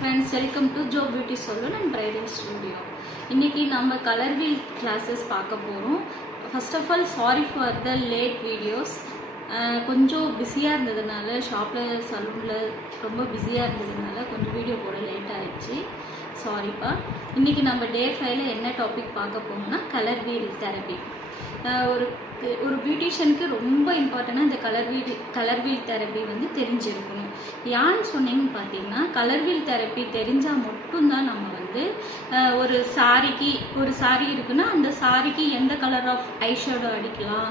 Friends, welcome to Joe Beauty Salon and Bridal Studio. இன்னைக்கு நம்ம colour wheel classes பார்க்க போறோம். First of all, sorry for the late videos. கொஞ்சம் பிஸியா இருந்ததனால ஷாப்ல சலூன்ல ரொம்ப பிஸியா இருந்ததனால கொஞ்சம் வீடியோ போட லேட் ஆயிடுச்சு. சாரிப்பா. இன்னைக்கு நம்ம டே 5ல என்ன டாபிக் பார்க்க போறோம்னா கலர் வீல் தெரபி. ஒரு பியூட்டிஷியனுக்கு ரொம்ப இம்பார்ட்டன்டா இந்த கலர் வீல் தெரபி வந்து தெரிஞ்சிருக்கணும். ஏன்னு சொன்னீங்கன்னு பார்த்தீங்கன்னா கலர் வீல் தெரபி தெரிஞ்சால் மட்டும்தான் நம்ம வந்து ஒரு சாரி இருக்குன்னா அந்த சாரிக்கு எந்த கலர் ஆஃப் ஐஷேடோ அடிக்கலாம்,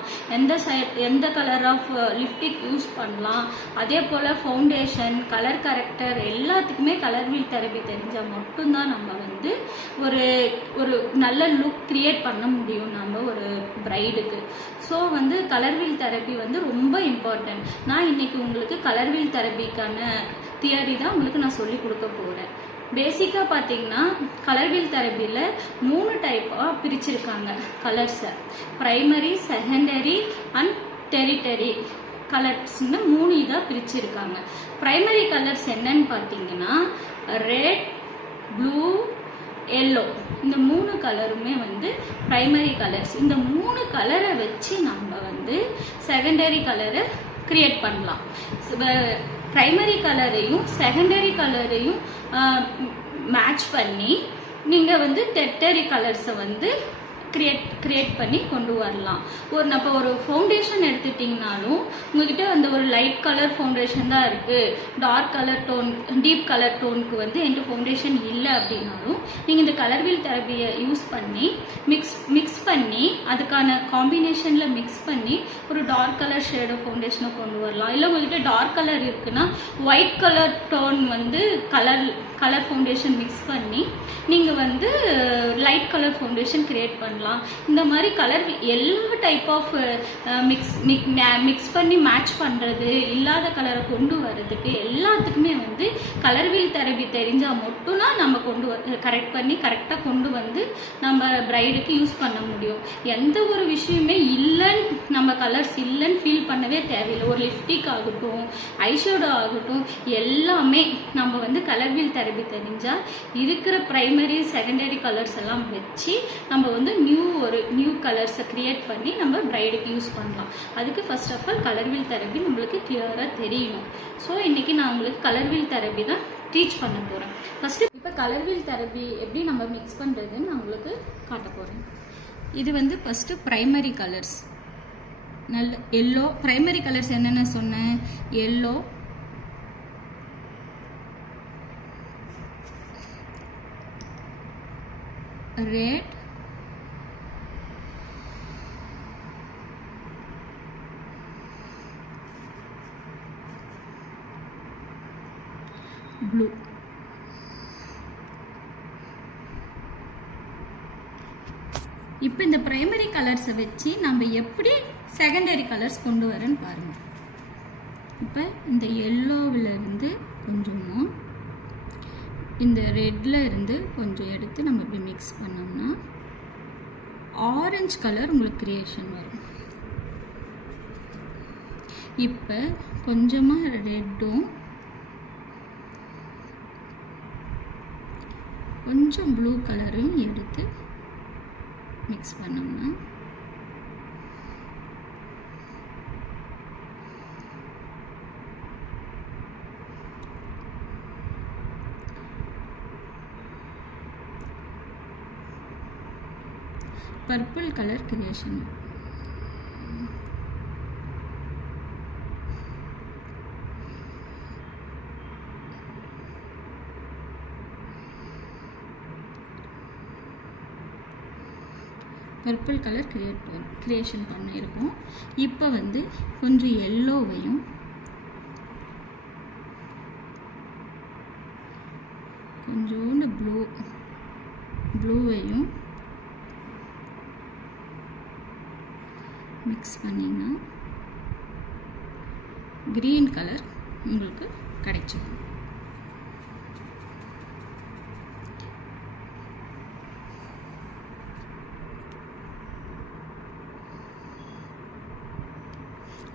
எந்த கலர் ஆஃப் லிப்டிக் யூஸ் பண்ணலாம், அதே போல் ஃபவுண்டேஷன், கலர் கரெக்டர் எல்லாத்துக்குமே கலர் வீல் தெரபி தெரிஞ்சால் மட்டும்தான் நம்ம வந்து ஒரு நல்ல லுக் கிரியேட் பண்ண முடியும் நம்ம ஒரு பிரைடுக்கு. ஸோ வந்து கலர் வீல் தெரப்பி வந்து ரொம்ப இம்பார்ட்டன்ட். நான் இன்னைக்கு உங்களுக்கு கலர் வீல் தெரப்பிக்கான தியரி தான் உங்களுக்கு நான் சொல்லி கொடுக்க போகிறேன். பேசிக்காக பார்த்தீங்கன்னா கலர் வீல் தெரப்பியில் 3 டைப்பாக பிரிச்சிருக்காங்க கலர்ஸை. ப்ரைமரி, செகண்டரி அண்ட் டெரிட்டரி கலர்ஸ்ன்னு 3 இதாக பிரிச்சிருக்காங்க. ப்ரைமரி கலர்ஸ் என்னன்னு பார்த்தீங்கன்னா ரெட், ப்ளூ, எல்லோ, இந்த 3 கலருமே வந்து ப்ரைமரி கலர்ஸ். இந்த 3 கலரை வச்சு நம்ம வந்து செகண்டரி கலரை கிரியேட் பண்ணலாம். ப்ரைமரி கலரையும் செகண்டரி கலரையும் மேட்ச் பண்ணி நீங்கள் வந்து டெரிட்டரி கலர்ஸை வந்து கிரியேட் பண்ணி கொண்டு வரலாம். நம்ம ஒரு ஃபவுண்டேஷன் எடுத்துட்டிங்கனாலும் உங்ககிட்ட அந்த ஒரு லைட் கலர் ஃபவுண்டேஷன் தான் இருக்குது, dark colour tone, deep colour டோனுக்கு வந்து எந்த ஃபவுண்டேஷன் இல்லை அப்படின்னாலும் நீங்கள் இந்த கலர் வீல் தெரப்பியை யூஸ் பண்ணி மிக்ஸ் பண்ணி அதுக்கான காம்பினேஷனில் மிக்ஸ் பண்ணி ஒரு டார்க் கலர் ஷேடோ ஃபவுண்டேஷனை கொண்டு வரலாம். இல்லை உங்ககிட்ட டார்க் கலர் இருக்குன்னா ஒயிட் கலர் டோன் வந்து கலர் ஃபவுண்டேஷன் மிக்ஸ் பண்ணி நீங்கள் வந்து லைட் கலர் ஃபவுண்டேஷன் கிரியேட் பண்ணலாம். இந்த மாதிரி கலர் எல்லா டைப் ஆஃப் மிக்ஸ் பண்ணி மேட்ச் பண்ணுறது, இல்லாத கலரை கொண்டு வர்றதுக்கு எல்லாத்துக்குமே வந்து கலர் வீல் தெரப்பி தெரிஞ்சால் மட்டும்தான் நம்ம கரெக்ட் பண்ணி கரெக்டாக கொண்டு வந்து நம்ம பிரைடுக்கு யூஸ் பண்ண முடியும். எந்த ஒரு விஷயமே இல்லைன்னு நம்ம கலர்ஸ் இல்லைன்னு ஃபீல் பண்ணவே தேவையில்லை. ஒரு லிப்டிக் ஆகட்டும், ஐஷேடோ ஆகட்டும், எல்லாமே நம்ம வந்து கலர் வீல் தெரப்பி தெரிஞ்சால் இருக்கிற ப்ரைமரி செகண்டரி கலர்ஸ் எல்லாம் வச்சு நம்ம வந்து நியூ கலர்ஸை கிரியேட் பண்ணி நம்ம பிரைடுக்கு யூஸ் பண்ணலாம். அதுக்கு first of all colour wheel therapy நம்மளுக்கு கிளியராக தெரியணும். ஸோ இன்னைக்கு நான் உங்களுக்கு கலர் வீல் தெரப்பி தான் டீச் பண்ண போகிறேன். ஃபஸ்ட்டு இப்போ கலர் வீல் தெரப்பி எப்படி நம்ம மிக்ஸ் பண்ணுறதுன்னு நான் உங்களுக்கு காட்ட போகிறேன். இது வந்து ஃபஸ்ட்டு ப்ரைமரி கலர்ஸ். நல்ல எல்லோ ப்ரைமரி கலர்ஸ் என்னென்ன சொன்னேன்? Yellow, red, blue. இப்போ இந்த பிரைமரி கலர்ஸை வச்சு நம்ம எப்படி செகண்டரி கலர்ஸ் கொண்டு வரேன்னு பாருங்க. இப்போ இந்த எல்லோவில் இருந்து கொஞ்சமும் இந்த ரெட்ல இருந்து கொஞ்சம் எடுத்து நம்ம இப்படி மிக்ஸ் பண்ணோம்னா ஆரஞ்சு கலர் உங்களுக்கு கிரியேஷன் வரும். இப்போ கொஞ்சமாக ரெட்டும் கொஞ்சம் ப்ளூ கலரையும் எடுத்து மிக்ஸ் பண்ணோம்னா purple colour creation. Purple colour creation பண்ணியிருக்கோம். இப்போ வந்து கொஞ்சம் எல்லோவையும் கொஞ்சோண்டு ப்ளூவையும் மிக்ஸ் பண்ணிங்கன்னா கிரீன் கலர் உங்களுக்கு கிடைச்சிடும்.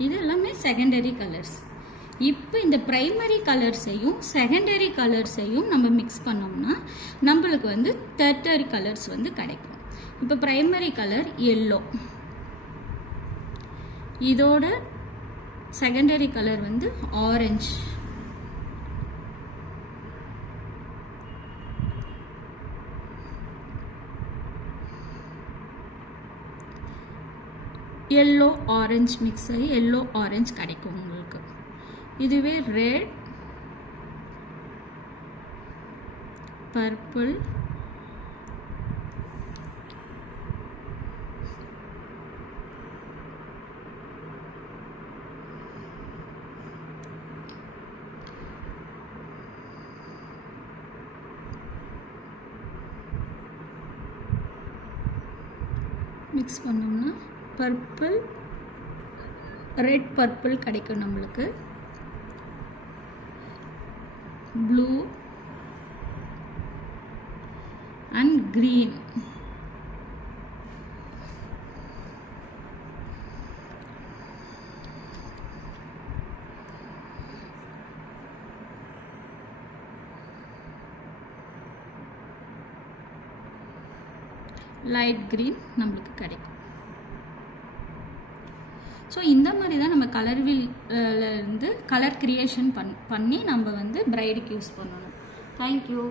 இது எல்லாமே செகண்டரி கலர்ஸ். இப்போ இந்த ப்ரைமரி கலர்ஸையும் செகண்டரி கலர்ஸையும் நம்ம மிக்ஸ் பண்ணோம்னா நம்மளுக்கு வந்து டெர்டரி கலர்ஸ் வந்து கிடைக்கும். இப்போ ப்ரைமரி கலர் எல்லோ, இதோட செகண்டரி கலர் வந்து ஆரஞ்சு, எல்லோ ஆரஞ்சு மிக்ஸ் ஆகி எல்லோ ஆரஞ்சு கிடைக்கும் உங்களுக்கு. இதுவே ரெட், பர்பிள், மிக்ஸ் பண்ணோம்னா பர்பிள், ரெட் பர்பிள் கிடைக்கும் நம்மளுக்கு. Blue and green. Light green நம்மளுக்கு கிடைக்கும். ஸோ இந்த மாதிரி தான் நம்ம கலர் கிரியேஷன் பண்ணி நம்ம வந்து பிரைடுக்கு யூஸ் பண்ணணும். தேங்க்யூ.